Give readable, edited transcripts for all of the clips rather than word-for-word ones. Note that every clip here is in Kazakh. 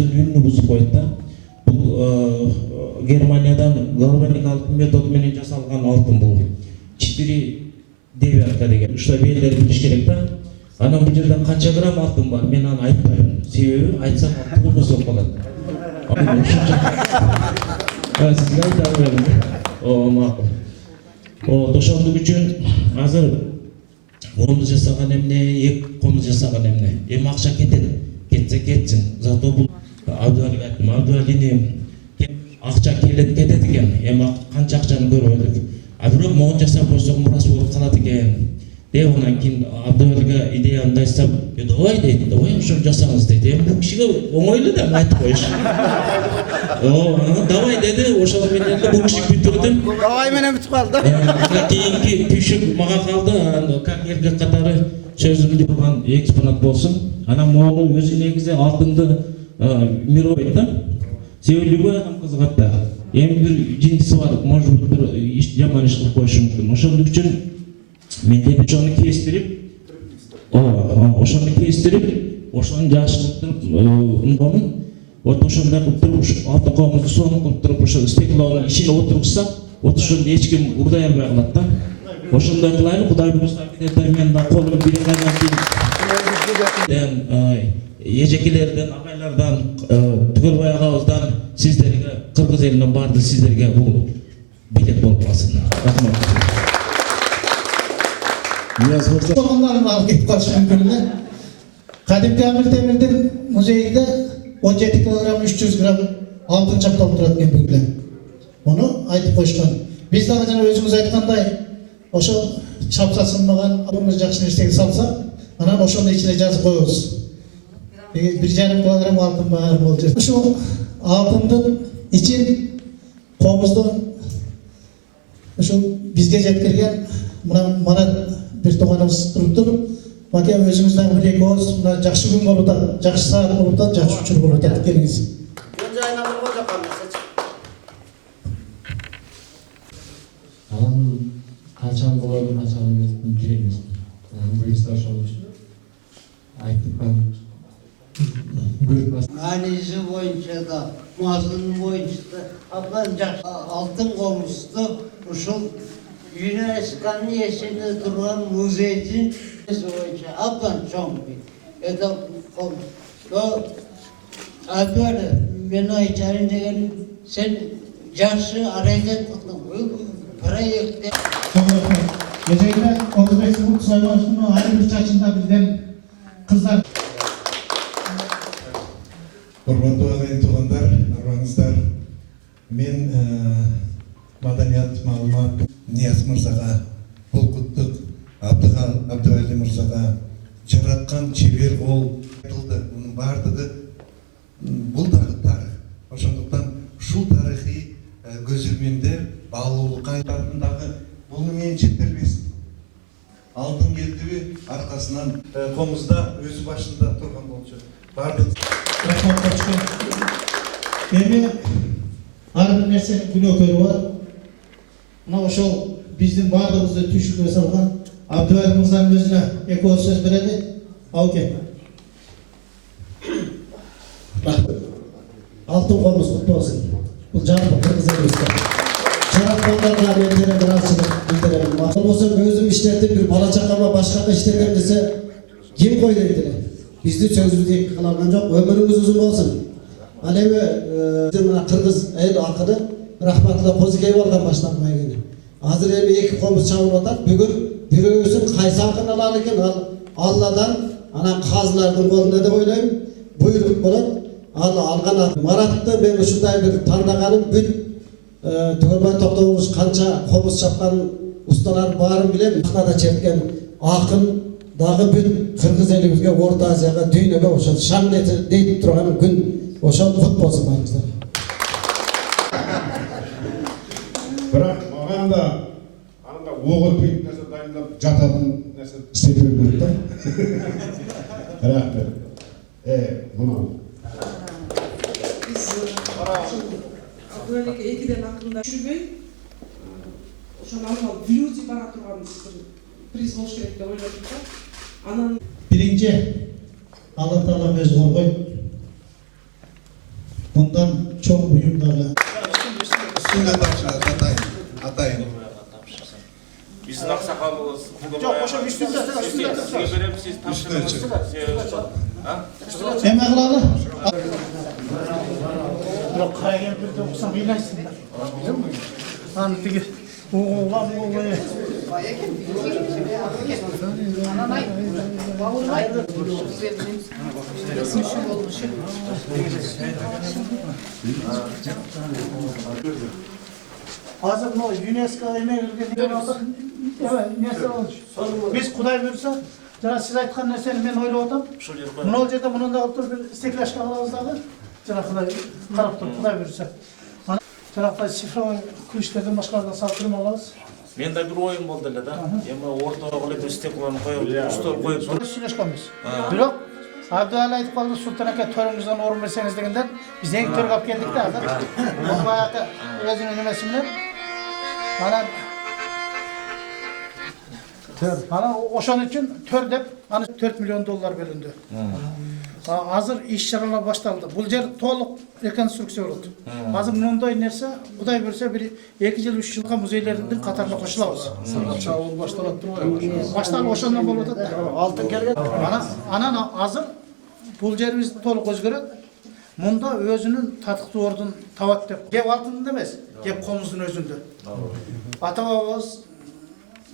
коомуздун үнүн бузуп коет да. Бул Германиядан галваникалык метод менен жасалган алтын бул. 4 девятка деген. Ушта белдер билиш керек да. Анан бул жерде канча грамм алтын бар? Мен аны айтпайм. Себеби айтсам алтын бузуп калат. Сизге айта албайм. Макул. Ошондук үчүн азыр комуз жасаган эмне, эки комуз жасаган эмне. Эми акча кетет. Кетсе кетсин. Зато бул Абдуалиге айттым. Абдуалини акча келет кетет экен. Эми канча акчаны көрүп элек. А бирок могу жасап койсок мурас болуп калат экен. Деп анан кийин Абдуалиге идеяны айтсам, давай дейт, давай ошону жасаңыз дейт. Эми бул кишиге оңой эле да айтып коюш. Давай деди, ошол менен эле бул киши бүтүрдү. Давай менен бүтүп калды. Кийинки түйшүк мага калды, как эркек катары сөзүмдү кылган экспонат болсун. Анан могу өзү негизи алтынды мировой да. Себеби любой адам кызыгат да. Эми бир жинтиси бар, может быть бир жаман иш кылып коюшу мүмкүн. Ошондук үчүн мен деп ошону кестирип, ошону жакшы кылып туруп, вот ошондой кылып туруп, алтын комузду сонун кылып туруп, ошо стеклонун ичине отургузсак, вот ошону эч ким урдай албай калат да. Ошондой кылайлы, Кудай буюрса, мен да колум биринен кийин эжекелерден, агайлардан, түгөлбай агабыздан, сиздерге, кыргыз элинен барды сиздерге бул билет болуп калсын. Рахмат. Болгондорун алып кетип калышы мүмкүн эле. Кадимки Амир Темирдин музейинде 17 килограмм 300 грамм алтын чапталып турат экен бүгүн. Муну айтып койушкан. Биз дагы жана өзүңүз айткандай, ошо чапсасынмаган адамды жакшы нерсеге салса, анан ошонун ичине жазып коебуз. 1,5 килограмм алтын бар болчу. Ошо алтындын ичин комуздун ошо бизге жеткирген мына Марат бир тууганыбыз туруптур. Маке өзүңүз дагы бир эки ооз мына жакшы күн болуп атат, жакшы саат болуп атат, жакшы учур болуп атат келиңиз. Жөн жайына кылып жаткан нерсе. Анан качан болоду, качан эмес билебиз. Буюрса ошол айттым. Анизи боюнча да, мазмуну боюнча да, абдан жакшы алтын комузду ушул ЮНЕСКОнун эсинде турган музейдин боюнча абдан чоң. Это Абдуалиге мен айтайын деген, сен жакшы аракет кылдың. Проектте Музейде Кобузбек Сулаймановдун ар бир чачында билген кыздар. Урматтуу агайын туугандар, арбаңыздар. Мен маданият, маалымат Нияз мырзага, Булкуттук Абдуали мырзага жараткан чебер кол айтылды. Мунун бардыгы бул дагы тарых. Ошондуктан ушул тарыхый көзүрмөмдөр баалуулукка айтатындагы буну менен чектелбесин. Алтын келдиби аркасынан комузда өзү башында турган болчу. Бардык Рахмат болчу. Эми ар бир нерсенин күнөөкөрү бар. Мына ошол биздин бардыгыбызды түйшүккө салган Абдуали мырзанын өзүнө эки ооз сөз берели. Алке. Рахмат. Алтын комуз куттуу болсун. Бул жалпы кыргыз элибизде. Чарапкандарга менен бир алчылык билдирем. Болсо өзүм иштетип бир бала чакама башкага иштегем десе, ким кой дейт эле. Бизди сөзүбүздү кыламан жок. Өмүрүңүз узун болсун. Ал эми мына кыргыз эл акыны рахматылы Козикеев алган баштапмай экен. Азыр эми эки комуз чабылып атат. Бүгүн бирөөсүн кайсы акын алалы экен? Ал Алладан, анан казылардын колунда деп ойлойм. Буйрук болот. Ал алган Маратты мен ушундай бир тандаганым бүт Түгөлбай Токтогулович канча комуз чапкан усталар баарын билем. Сахнада черткен акын дагы бүт кыргыз элибизге, Орто Азияга, дүйнөгө ошол шам дейт турган күн ошол кут болсун баарыңыздар. Бирок мага да анда ого тийип нерсе дайындап жататын нерсе истетип берет да. Рахмет. Мына Абдуалиге экиден акында жүрбөй, ошону алып люди бара турган приз болуш керек деп ойлодук да. Анан Биринчи Алла Таала өзү коргойт. bundan çok buyumları. Üstünde taşlar atayın. Биздин аксакалыбыз Жок, ошо үстүндө сизге берем, сиз тапшырыңыз. Emek kılalı. бирок кара кемпирди уксаң ыйлайсың да. Аны тиги угулган угулган. Азыр мына ЮНЕСКО эмелерге алдык. Нерсе болчу. Биз Кудай буйрса, жана сиз айткан нерсени мен ойлоп атам. Мына жерде мындай кылып туруп бир стеклашка кылабыз дагы. Жана Кудай карап туруп, Кудай буйрса. Жанагы цифровой ключтерден башкалардан салыштырма алабыз. Мен да бир оюм болду эле да. Эми ортого эле бир стеклону коюп, стол коюп Сүйлөшкөнбүз. Бирок Абдуалла айтып калды, Султан ака төрүңүздөн орун берсеңиз дегенден биз эң төргө алып келдик да азыр. Баягы өзүнүн немеси менен анан ошон үчүн төр деп аны $4 миллион бөлүндү. Азыр иш-чаралар башталды. Бул жер толук реконструкция болот. Азыр мындай нерсе, Кудай берсе бир 2 жыл 3 жылга музейлердин катарына кошулабыз. Чабуул башталат турбайбы? Башталып ошондон болуп атат. Altın kelgen. Анан азыр бул жерибиз толук өзгөрөт. Мунда өзүнүн татыктуу ордун табат деп. Кеп алтында эмес, кеп комуздун өзүндө. Ата бабабыз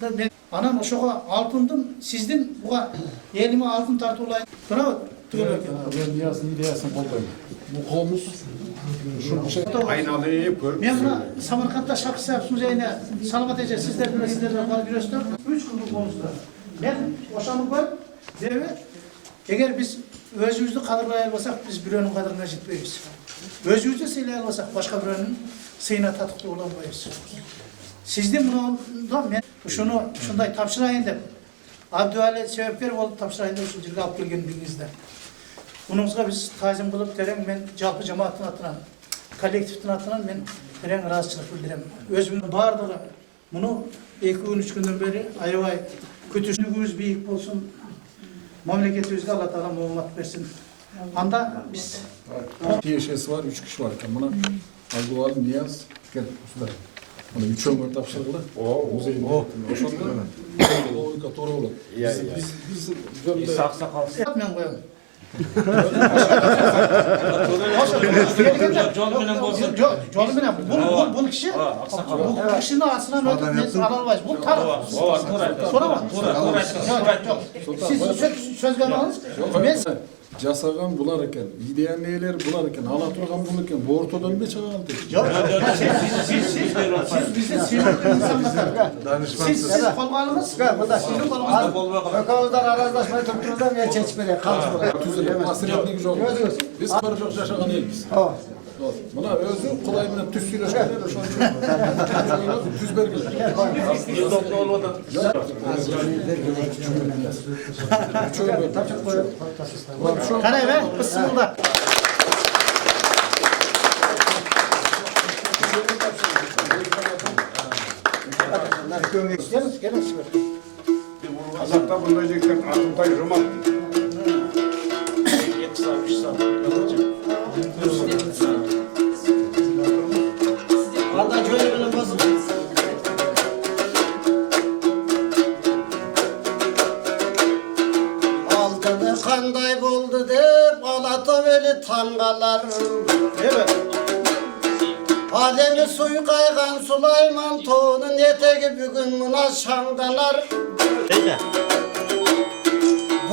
да мен анан ошого алтындын сиздин буга элиме алтын тартуулайын. Туурабы? Түгөл экен. Мен Нияздын идеясын колдойм. Бул комуз ушул Айналып көрүп. Мен мына Самаркандда Шапсиябыз музейине саламат эже сиздер билесиздер барып жүрөсүздөр. 3 күндүк комуздар. Мен ошону көрүп, себеби эгер биз өзүбүздү кадырлай албасак, биз бирөөнүн кадырына жетпейбиз. Өзүбүздү сыйлай албасак, башка бирөөнүн сыйына татыктуу боло албайбыз. Сиздин мында мен ушуну ушундай тапшырайын деп, Абдуалла себепкер болуп тапшырайын деп ушул жерге алып келгендигиңизде. Мунуңузга биз таазим кылып терең мен жалпы жамааттын атынан, коллективдин атынан мен терең ыраазычылык билдирем. Өзүмдүн баардыгы муну 2 күн 3 күндөн бери аябай күтүүчүлүгүбүз бийик болсун. Мамлекетибизге Алла Таала моомат берсин. Анда биз тиешеси бар, 3 киши бар экен. Мына Абдуалла, Нияз, кел ушулар. Мына үчөөңөр тапшыргыла. Музейде. Ошондо логика туура болот. Биз жөнүндө аксакал мен коем. жол менен болсун. Жол менен бул киши кишини астынан өтүп биз ала албайбыз. Бул тарых. Туурабы? Сиз сөзгө алыңыз. Мен жасаган булар экен, идеянын ээлери булар экен, ала турган бул экен. Бу ортодон эмне чыга калды? Жок. Siz bizi siyasi insanlar. Siz kolga alınız. Ökavuzlar arazlaşmayı tuttuğunuzda ben çeşmeye kalkıp. Түзүлүп, посредник жок. Биз бар жок жашаган элбиz. Мына өзү Кудай менен түз сүйлөшкөн эл ошон үчүн түз бергиле. Карай be, bismillah. Gelin. Казакта мындай жигиттер атымтай жомарт. Anda şöyle bilen basın. Altıны kanday buldu dep Alatoveli tangalar. Evet. Alemi suyu kaygan Sulayman Toğ'un eteği bugün mına şandalar.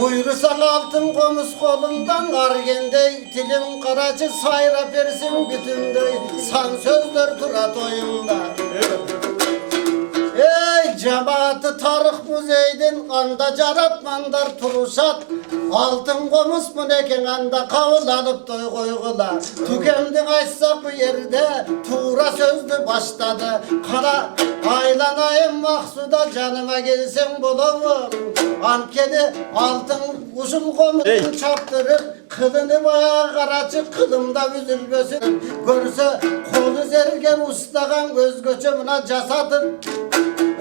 Buyursan altın komuz kolumdan Argende dilim karacı sayra versin bütünde San sözler tura toyumda. Ey cemaati tarih muzeyden anda caratmanlar turuşat Altın komuz muneken anda kavlanıp toy koygula Tükemdin açsak bu yerde tuğra sözlü başladı Kara aylanayım maksuda canıma gelsen bulamam Ankede altın usul komuzunu çaptırıp Kılını bayağı karacı kılımda üzülmesin Görse kolu zergen ustagan göz göçümüne casatın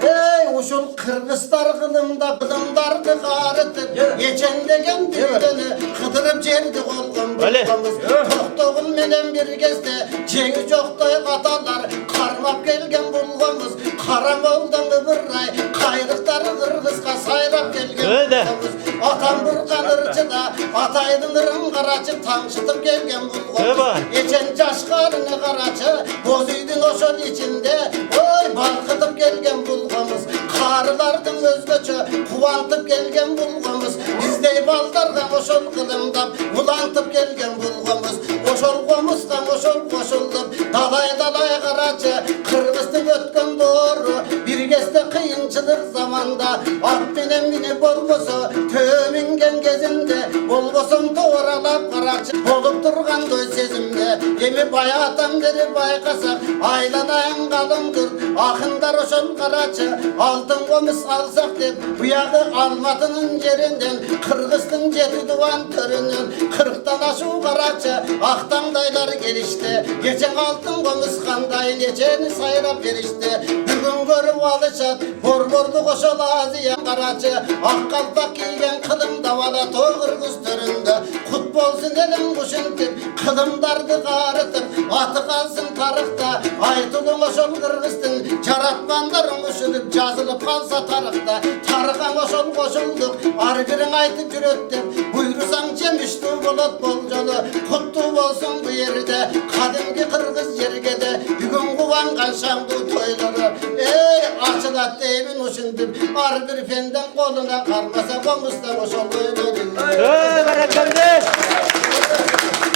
Ey uşul Kırgızlar kılımda kılımdardı qarıtıp Geçenlegen düydeni kıdırıp cerdi kolgum bulgamız Toktogul menen bir gezde cengi joktoy katarlar Karmap gelgen bulgamız Karamoldan ıbırray Kayrıkları Kırgızga sayrap gelgen bulgamız Atam burkan ırçıda Ataydın ırın karacı Tamşıtıp gelgen bulgamız Geçen caşkarını karacı Bozuydun oşol içinde Oy balkıtıp gelgen bulgamız Karılardın özgöçü Kuvantıp gelgen bulgamız Bizdey baldardan oşol kılımdap Ulantıp gelgen bulgamız Oşol komuzdan oşol koşuldup Dalay dalay karacı Kırgız'ın ötken doğru Bir gezde kıyınçılık zamanda At binen bini bolgosu Tövmingen gezinde Bolgosum doğralap karacı Olup durgan doy sezimde Yemi bayatan beri baykasak Aylanayın kalındır Akındar oşol karacı Altın komuz alsak dep Bu yağı Almatı'nın yerinden Kırgız'ın jeti duvan törünün Kırktan aşu karacı Aktan daylar gelişti Geçen altın komuz kandayın Geçeni sayrap verişti Bugün görüp alışat Borbordu koşul Aziya karacı Ak kalpak giygen kılım davala Toy Kırgız töründe Kut bolsun elim kuşun tip Kılımdardı qarıtıp Atı kalsın tarıkta Aytulun oşol Kırgız'ın Çaratmanların üşülüp Yazılıp kalsa tarıkta Tarıkan oşol koşulduk Arbirin aytıp yürüttüm Buyursan cemişti bulut bolcolu Kutlu olsun bu yerde Kadimki Kırgız yergede Bugün kuvangan şamdu toyları Ey açılat deyimin uşundum Arbir fenden koluna kalmasa Komustan oşol toyları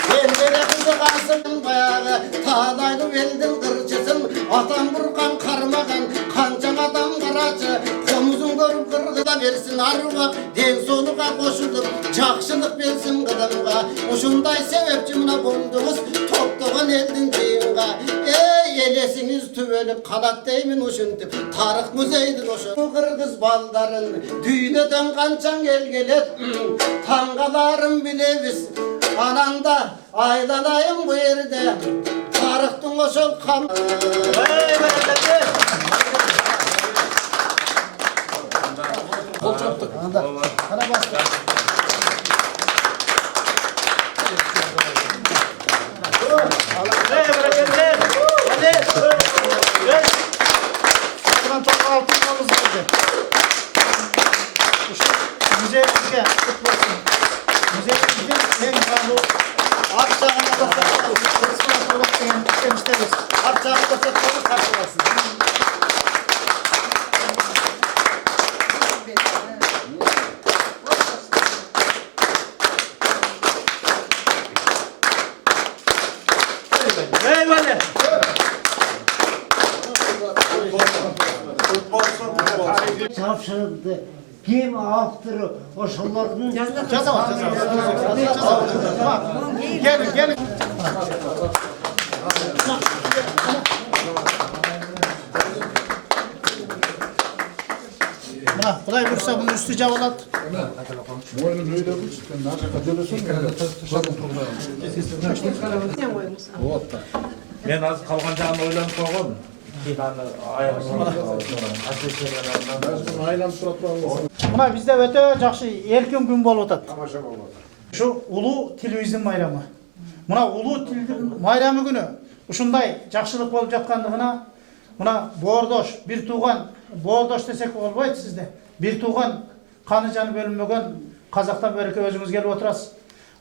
Bendene kızı kalsın bayağı Tağlaylı veldin kırçısın Atam burkan karmagan Kancan adam karacı Komuzun görüp Kırgız'a versin arva Den soluğa koşulup Çakşılık bilsin kılımga Uşunday sebepçimine buldunuz Toptoğun eldin deyinga Ey elesiniz tüvelip Kalat deyimin uşundum Tarık müzeydin uşun Bu Kırgız baldarın Düğüneden kançan gelgelet Tangalarım bile biz Ananda aylanayım bu yerde Tarıktın oşol kam Kol çarptık. Ana bastı. Müzeyimizge kutlu olsun. Müzeyimizge en pahalı Akçağında da Akçağında satmalı karşılasın. Çarşırdı. Kim aftırı oşulların Gelin. Kolay vursa bunun üstü cavalat. Boynun öyle bu işte. Nasıl kaçırıyorsun? Ben az kalgan жағын ойланып қойғам. Aylan surat var. Mına bizde öte жақсы erkin gün болып атат. Şu ulu televizyon bayramı. Mına ulu televizyon bayramı günü ушундай жақсылық болып жатқандығына мына боордош bir туған боордош десек болбойт сизде. Bir туған қаны жаны бөлінбеген қазақтан береке өзіңіз келіп отырасыз.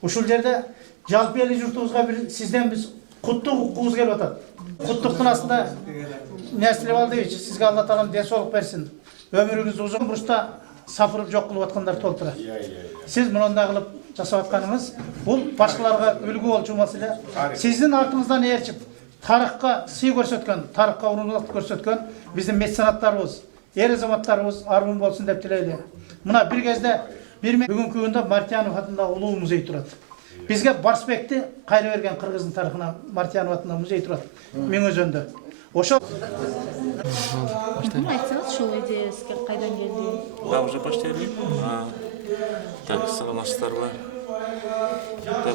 Ушул жерде жалпы ел жұртыбызға сізден біз құттық ұққымыз келіп атат. Құттықтың астында Нәсілі Балдевич, сізге Алла тағалам денсаулық берсін. Өміріңіз ұзын, бұрышта сапырып жоқ қылып атқандар толтыра. Сіз мұнда қылып жасап атқаныңыз, бұл башқаларға үлгі болчу маселе. Сіздің артыңыздан ерчіп, тарихқа сый көрсөткөн, тарихқа урунлук көрсөткөн биздин меценаттарыбыз, эр азаматтарыбыз арман болсун деп тилейли. Мына бир кезде бүгүнкү күндө Мартьянов атындагы улуу музей турат. Бизге Барсбекти кайра берген Кыргыздын тарыхына Мартьянов атындагы музей турат. Миңөзөндө. Ошо айтсаңыз, ошол идея сизге кайдан келди? Да, уже почти элек. Так, саламатсыздарбы?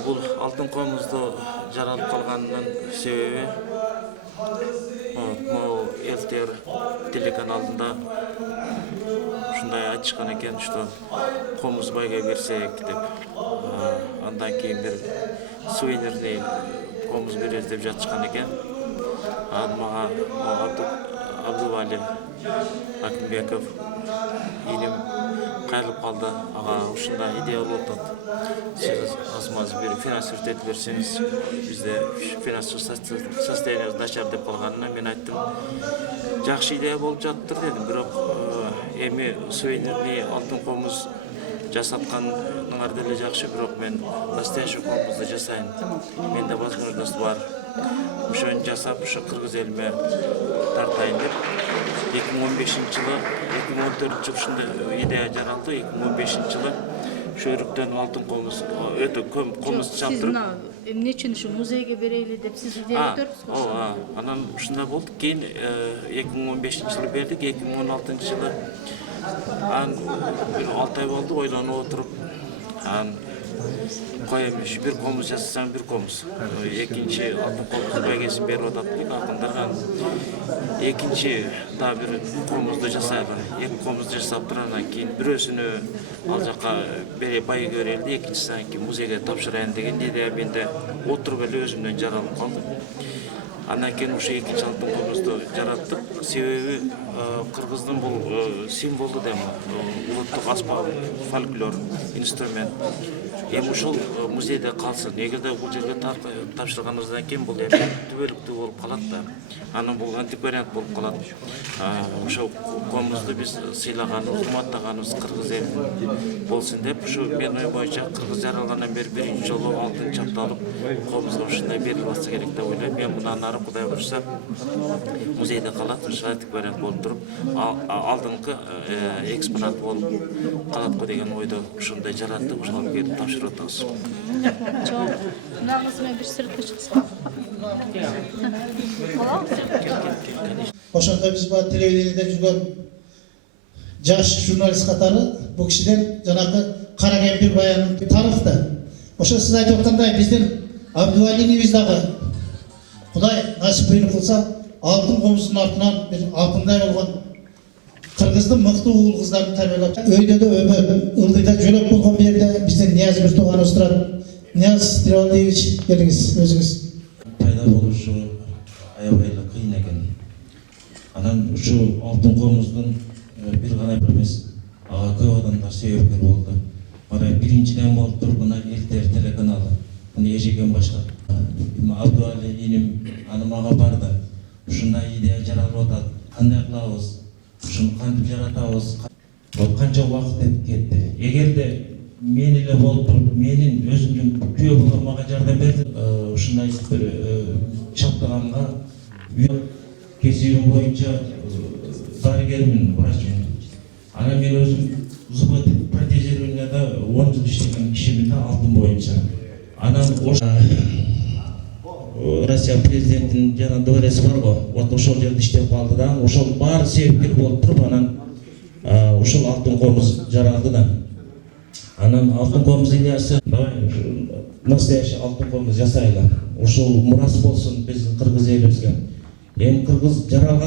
Бул алтын коомузду жаралып калганынын себеби Могу ЛТР телеканалында ушундай айтышкан экен, что Комузбайга берсек деп. Андан кийин бир сувенирный комуз беребиз деп жатышкан экен. Аны мага Абдували Акимбеков инем кайрылып калды. Ага ушундай идея болуп атат. Сиз асмаз бир финансировать этип берсеңиз, бизде финансовый состояниебиз начар деп калганына мен айттым. Жакшы идея болуп жатыптыр дедим, бирок эми сувенирный алтын комуз жасатканыңар деле жакшы, бирок мен настоящий комузду жасайын. Менде возможность бар. Ошону жасап, ошо кыргыз элиме тартайын деп 2015-жылы, 2014-жылы ушундай идея жаралды. 2015-жылы Шөйрүктөн алтын комуз, өтө көп комуз чаптырып. Сиз мына эмне үчүн ушу музейге берели деп сиз идея көтөрүпсүз? Анан ушундай болду. Кийин 2015-жылы бердик, 2016-жылы бир 6 ай болду ойлонуп отуруп. Коем бир комуз жасасаң бир комуз. Экинчи алтын комуз байгесин берип атат дейт акындар. Экинчи да бир комузду жасайлы. Эки комузду жасап туруп, анан кийин бирөөсүнү ал жака байга берели, экинчисин кийин музейге тапшырайын деген идея менде отуруп эле өзүмдөн жаралып калды. Андан кийин ушу экинчи алтын комузду жараттык. Себеби кыргыздын бул символу дем, улуттук аспап, фольклор, инструмент. Эми ушул музейде калсын. Эгерде бул жерге тапшырганыбыздан кийин бул эми түбөлүктүү болуп калат да. Анан бул антиквариат болуп калат. Ошол комузду биз сыйлаган, урматтаганыбыз кыргыз элинин болсун деп, ушу менин ой боюнча кыргыз жаралгандан бери биринчи жолу алтын чапталып, комузга ушундай берилип атса керек деп ойлойм. Мен мындан ары Кудай буюрса музейде калат, ушу антиквариат болуп туруп, алдыңкы экспонат болуп калат го деген ойдо ушундай жараттык, ошол келип тапшырып атабыз. Чоң. Нагыз мен бир сыртка чыксам. Ошондо биз бул телевидениеде жүргөн жаш журналист катары бул кишиден жанагы Кара кемпир баянын тарыхты. Ошо сиз айтып аткандай биздин Абдувалинибиз дагы Кудай насип кылса алтын комуздун артынан бир алтындай болгон кыргыздын мыкты уул кыздарын тарбиялап, өйдө да өбө ылдыйда жөлөк болгон жерде биздин Нияз бир тууганыбыз турат. Нияз Тиралиевич, келиңиз өзүңүз. Пайда болушу аябай эле кыйын экен. Анан ушу алтын комуздун бир гана эмес, ага көп адамдар себепкер болду. Мына биринчиден болуп туруп мына ЛТР телеканалы, мына эжеген баштап. Абдуали иним аны мага барды. Ушундай идея жаралып атат. Кандай кылабыз? Ушуну кантип жаратабыз? Канча убакыт кетти. Эгерде мен эле болуп туруп, менин өзүмдүн күйөө болгон мага жардам берди. Ушундай бир чаптаганга кесибим боюнча дарыгермин, врачмын. Анан мен өзүм зуб протезированияда 10 жыл иштеген кишимин да алтын боюнча. Анан Россия президентinin жана дворец бар го, вот ошол жерде иштеп калды да, ошол баары себепкер болуп туруп, анан ушул алтын комуз жаралды да. Анан алтын комуз идеясы, давай настоящий алтын комуз жасайлы. Ушул мурас болсун биздин кыргыз элибизге. Эми кыргыз жаралган